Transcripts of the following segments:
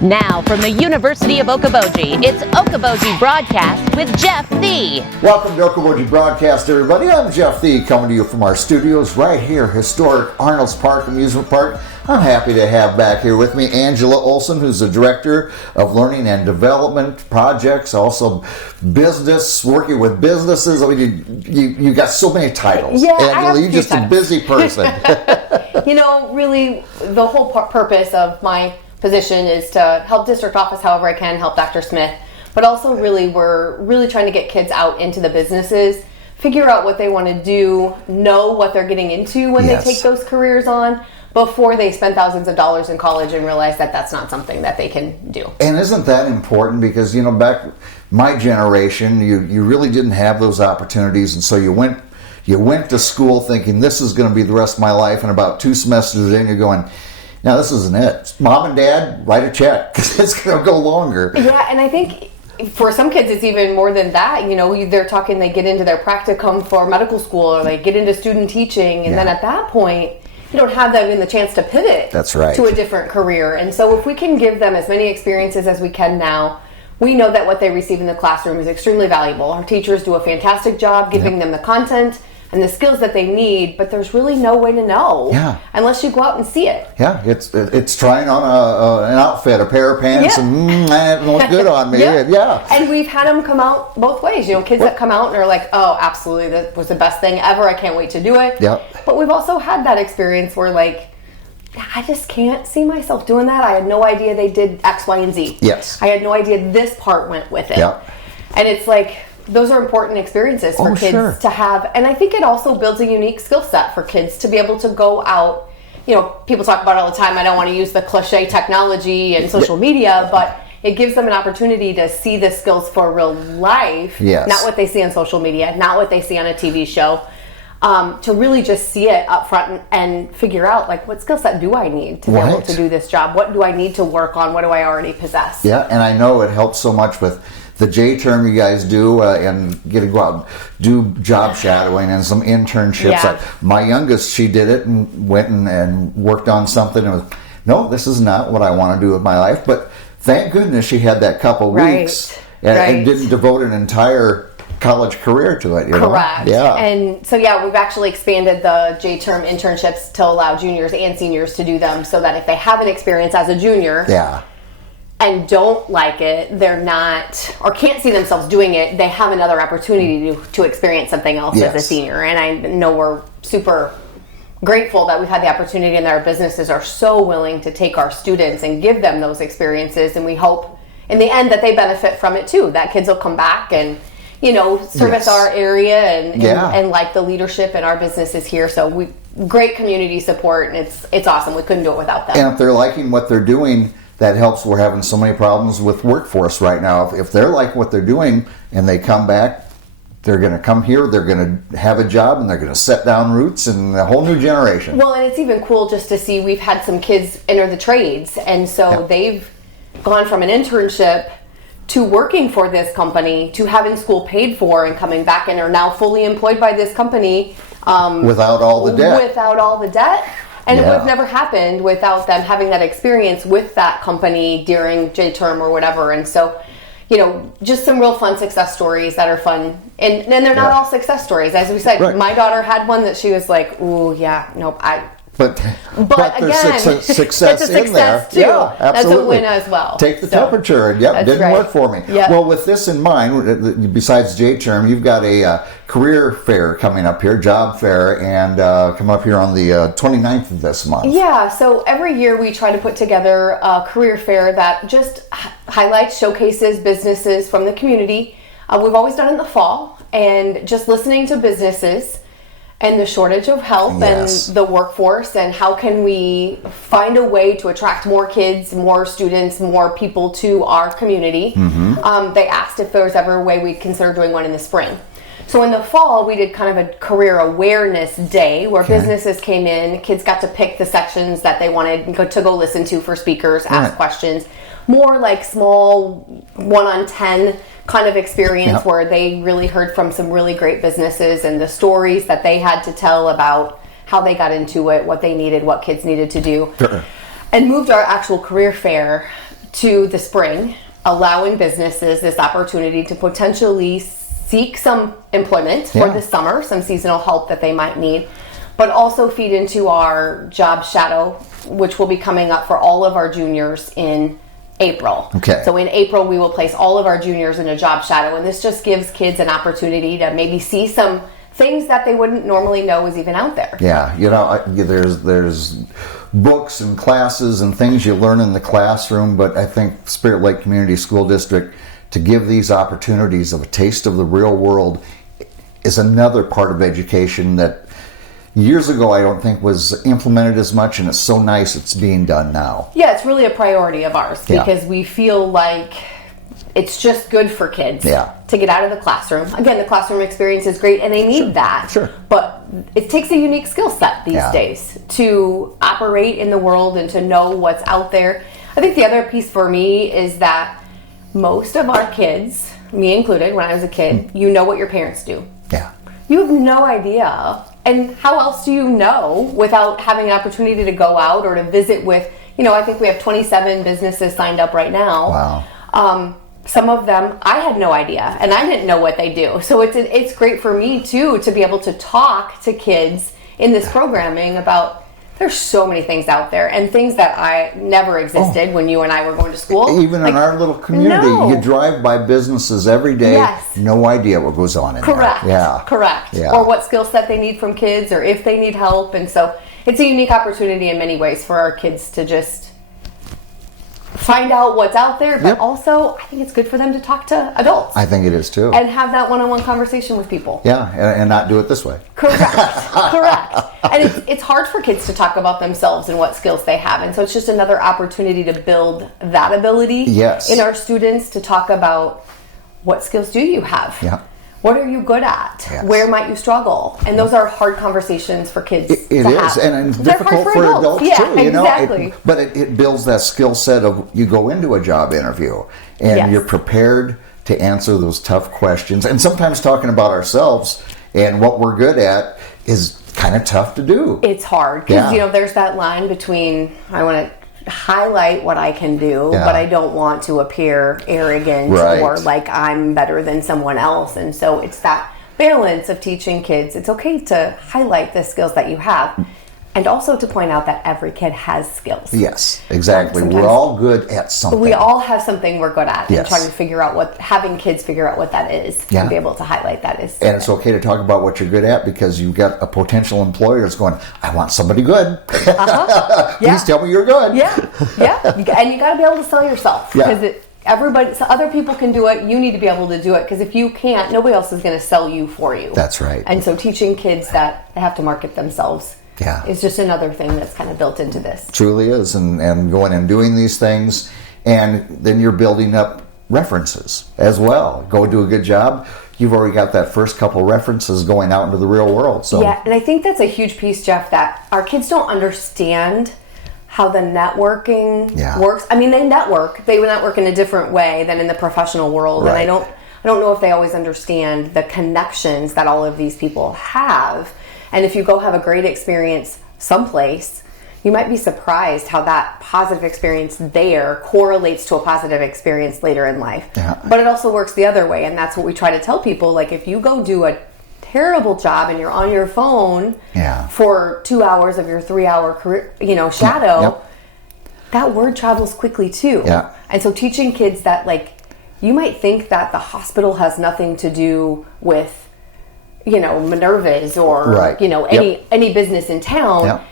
Now, from the University of Okoboji, it's Okoboji Broadcast with Jeff Thee. Welcome to Okoboji Broadcast, everybody. I'm Jeff Thee, coming to you from our studios right here, historic Arnold's Park Amusement Park. I'm happy to have back here with me Angela Olsen, who's the Director of Learning and Development Projects, also business, working with businesses. I mean, you got so many titles. Yeah, Angela, you're just a busy person. You know, really, the whole purpose of my position is to help district office however I can, help Dr. Smith, but also we're really trying to get kids out into the businesses, figure out what they want to do, know what they're getting into when they take those careers on, before they spend thousands of dollars in college and realize that that's not something that they can do. And isn't that important? Because, you know, back my generation, you really didn't have those opportunities, and so you went to school thinking this is going to be the rest of my life, and about 2 semesters in, you're going, no, this isn't it. Mom and Dad, write a check, because it's going to go longer. Yeah, and I think for some kids it's even more than that. You know, they're talking, they get into their practicum for medical school, or they get into student teaching, and then at that point, you don't have them in the chance to pivot to a different career. And so if we can give them as many experiences as we can now, we know that what they receive in the classroom is extremely valuable. Our teachers do a fantastic job giving them the content and the skills that they need, but there's really no way to know unless you go out and see it. Yeah, it's trying on an outfit, a pair of pants, and that look good on me. And we've had them come out both ways. You know, kids that come out and are like, oh, absolutely, that was the best thing ever. I can't wait to do it. But we've also had that experience where, like, I just can't see myself doing that. I had no idea they did X, Y, and Z. I had no idea this part went with it. And it's like, those are important experiences for kids to have. And I think it also builds a unique skill set for kids to be able to go out. You know, people talk about it all the time. I don't want to use the cliche technology and social media, but it gives them an opportunity to see the skills for real life, not what they see on social media, not what they see on a TV show, to really just see it up front and figure out, like, what skill set do I need to be able to do this job? What do I need to work on? What do I already possess? Yeah, and I know it helps so much with the J term you guys do, and get to go out and do job shadowing and some internships. Like my youngest, she did it and went and worked on something and was, no, this is not what I want to do with my life. But thank goodness she had that couple weeks and didn't devote an entire college career to it. Correct. Yeah. And so, we've actually expanded the J-term internships to allow juniors and seniors to do them, so that if they have an experience as a junior and don't like it, they're not, or can't see themselves doing it, they have another opportunity to experience something else as a senior. And I know we're super grateful that we've had the opportunity, and that our businesses are so willing to take our students and give them those experiences. And we hope in the end that they benefit from it too, that kids will come back and, you know, service our area and like the leadership in our businesses here. So great community support, and it's awesome. We couldn't do it without them. And if they're liking what they're doing, that helps. We're having so many problems with workforce right now. If they're like what they're doing and they come back, they're going to come here, they're going to have a job, and they're going to set down roots in a whole new generation. Well, and it's even cool just to see, we've had some kids enter the trades, and so they've gone from an internship to working for this company, to having school paid for and coming back, and are now fully employed by this company. Without all the debt. And it would have never happened without them having that experience with that company during J-term or whatever. And so, you know, just some real fun success stories that are fun. And they're not all success stories. As we said, my daughter had one that she was like, ooh, nope, But again, there's success in there. Too. Yeah, absolutely. That's a win as well. Take the temperature, and didn't work for me. Well, with this in mind, besides J-term, you've got a career fair coming up here, job fair, and coming up here on the 29th of this month. Yeah, so every year we try to put together a career fair that just highlights, showcases businesses from the community. We've always done it in the fall, and just listening to businesses and the shortage of help and the workforce, and how can we find a way to attract more kids, more students, more people to our community. They asked if there was ever a way we'd consider doing one in the spring. So in the fall, we did kind of a career awareness day where businesses came in, kids got to pick the sections that they wanted to go listen to for speakers, ask questions. More like small 1 on 10 kind of experience where they really heard from some really great businesses and the stories that they had to tell about how they got into it, what they needed, what kids needed to do. And moved our actual career fair to the spring, allowing businesses this opportunity to potentially seek some employment for the summer, some seasonal help that they might need, but also feed into our job shadow, which will be coming up for all of our juniors in April. Okay. So in April, we will place all of our juniors in a job shadow, and this just gives kids an opportunity to maybe see some things that they wouldn't normally know is even out there. Yeah, there's books and classes and things you learn in the classroom, but I think Spirit Lake Community School District, to give these opportunities of a taste of the real world, is another part of education that years ago I don't think was implemented as much, and it's so nice it's being done now. Yeah, it's really a priority of ours because we feel like it's just good for kids to get out of the classroom. Again, the classroom experience is great, and they need that. Sure. But it takes a unique skill set these days to operate in the world and to know what's out there. I think the other piece for me is that most of our kids, me included, when I was a kid, you know what your parents do. Yeah. You have no idea. And how else do you know without having an opportunity to go out or to visit with, I think we have 27 businesses signed up right now. Wow. Some of them, I had no idea, and I didn't know what they do. So it's great for me, too, to be able to talk to kids in this programming about there's so many things out there and things that I never existed when you and I were going to school. Even in our little community, you drive by businesses every day, no idea what goes on in Correct. there. Yeah. Correct. Yeah. Or what skill set they need from kids or if they need help. And so it's a unique opportunity in many ways for our kids to just find out what's out there, but also I think it's good for them to talk to adults. I think it is too. And have that one-on-one conversation with people. Yeah, and not do it this way. Correct. Correct. And it's hard for kids to talk about themselves and what skills they have. And so it's just another opportunity to build that ability in our students to talk about what skills do you have? Yeah. What are you good at? Yes. Where might you struggle? And those are hard conversations for kids It to is, have. and They're difficult hard for adults too. Exactly. But it builds that skill set of you go into a job interview and you're prepared to answer those tough questions. And sometimes talking about ourselves and what we're good at is kind of tough to do. It's hard because there's that line between I want to highlight what I can do, but I don't want to appear arrogant or like I'm better than someone else. And so it's that balance of teaching kids it's okay to highlight the skills that you have and also to point out that every kid has skills. Yes, exactly. We're all good at something. We all have something we're good at and trying to figure out having kids figure out what that is and be able to highlight that is. And it's okay to talk about what you're good at because you've got a potential employer that's going, I want somebody good. Please tell me you're good. Yeah. And you got to be able to sell yourself because other people can do it. You need to be able to do it because if you can't, nobody else is going to sell you for you. That's right. And so teaching kids that they have to market themselves is just another thing that's kind of built into this. Truly is, and going and doing these things, and then you're building up references as well. Go do a good job. You've already got that first couple references going out into the real world. So and I think that's a huge piece, Jeff, that our kids don't understand how the networking works. I mean, they network in a different way than in the professional world, and I don't know if they always understand the connections that all of these people have. And if you go have a great experience someplace, you might be surprised how that positive experience there correlates to a positive experience later in life. Yeah. But it also works the other way, and that's what we try to tell people. Like, if you go do a terrible job and you're on your phone for 2 hours of your 3-hour career, shadow, that word travels quickly too. Yeah. And so teaching kids that, like, you might think that the hospital has nothing to do with Minerva's or any business in town. Yep.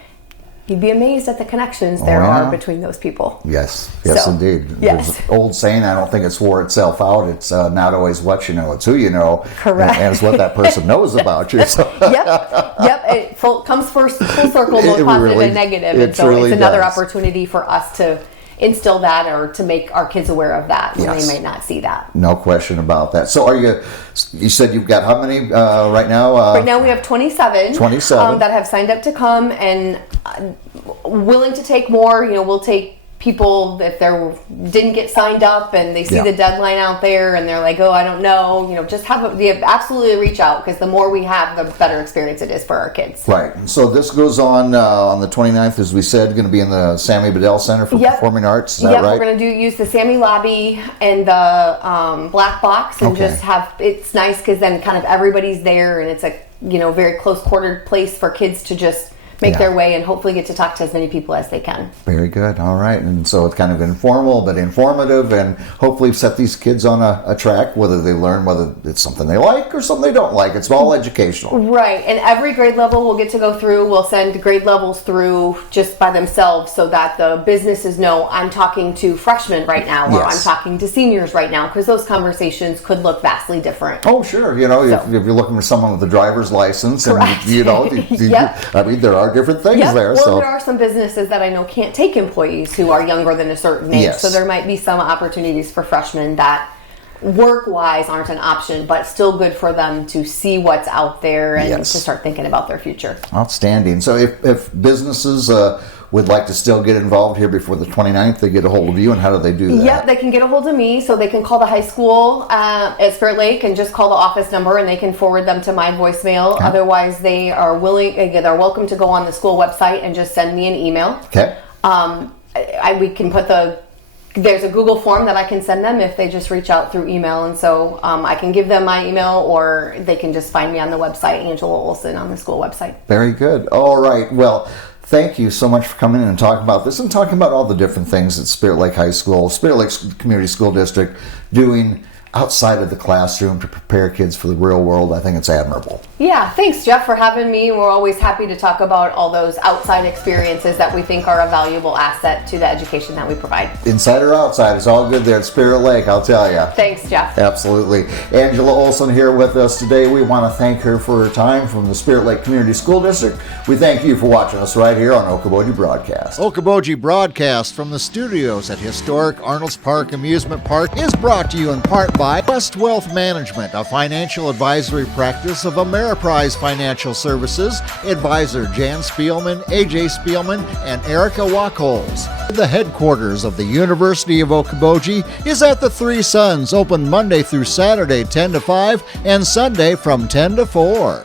You'd be amazed at the connections there are between those people. Yes, indeed. There's an old saying, I don't think it's wore itself out. It's not always what you know, it's who you know. Correct. And it's what that person knows about you. So. Yep. It comes full circle, both positive and negative. And so it's another opportunity for us to instill that or to make our kids aware of that when they may not see that. No question about that. So you said you've got how many right now? Right now we have 27. 27. That have signed up to come and willing to take more. We'll take people, if they didn't get signed up and they see the deadline out there and they're like, oh, I don't know, just absolutely reach out, because the more we have, the better experience it is for our kids. Right. So this goes on the 29th, as we said, going to be in the Sami Center for Performing Arts. Is that right? We're going to use the Sami lobby and the black box, and just it's nice because then kind of everybody's there, and it's a very close quartered place for kids to just make their way and hopefully get to talk to as many people as they can. Very good. All right. And so it's kind of informal but informative, and hopefully set these kids on a track, whether they learn whether it's something they like or something they don't like. It's all educational. Right. And every grade level we'll get to go through. We'll send grade levels through just by themselves so that the businesses know I'm talking to freshmen right now, or I'm talking to seniors right now, because those conversations could look vastly different. Oh, sure. If you're looking for someone with a driver's license, and I mean, there are different things there. Well, there are some businesses that I know can't take employees who are younger than a certain age. So there might be some opportunities for freshmen that work-wise aren't an option, but still good for them to see what's out there and to start thinking about their future. Outstanding. So if businesses would like to still get involved here before the 29th, they get a hold of you, and how do they do that? Yep, they can get a hold of me, so they can call the high school at Spirit Lake and just call the office number, and they can forward them to my voicemail. Okay. Otherwise, they're welcome to go on the school website and just send me an email. Okay. We can put there's a Google form that I can send them if they just reach out through email, and so I can give them my email, or they can just find me on the website, Angela Olsen, on the school website. Very good. All right. Well, thank you so much for coming in and talking about this, and talking about all the different things that Spirit Lake High School, Spirit Lake Community School District doing outside of the classroom to prepare kids for the real world. I think it's admirable. Yeah, thanks, Jeff, for having me. We're always happy to talk about all those outside experiences that we think are a valuable asset to the education that we provide. Inside or outside, it's all good there at Spirit Lake, I'll tell you. Thanks, Jeff. Absolutely. Angela Olsen here with us today. We want to thank her for her time from the Spirit Lake Community School District. We thank you for watching us right here on Okoboji Broadcast. Okoboji Broadcast from the studios at historic Arnold's Park Amusement Park is brought to you in part by West Wealth Management, a financial advisory practice of Ameriprise Financial Services. Advisor Jan Spielman, AJ Spielman, and Erica Wachholz. The headquarters of the University of Okoboji is at the Three Sons, open Monday through Saturday 10 to 5 and Sunday from 10 to 4.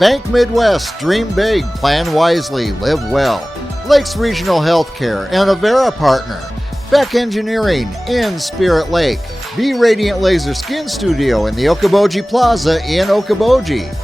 Bank Midwest, dream big, plan wisely, live well. Lakes Regional Healthcare and Avera Partner. Beck Engineering in Spirit Lake. Be Radiant Laser Skin Studio in the Okoboji Plaza in Okoboji.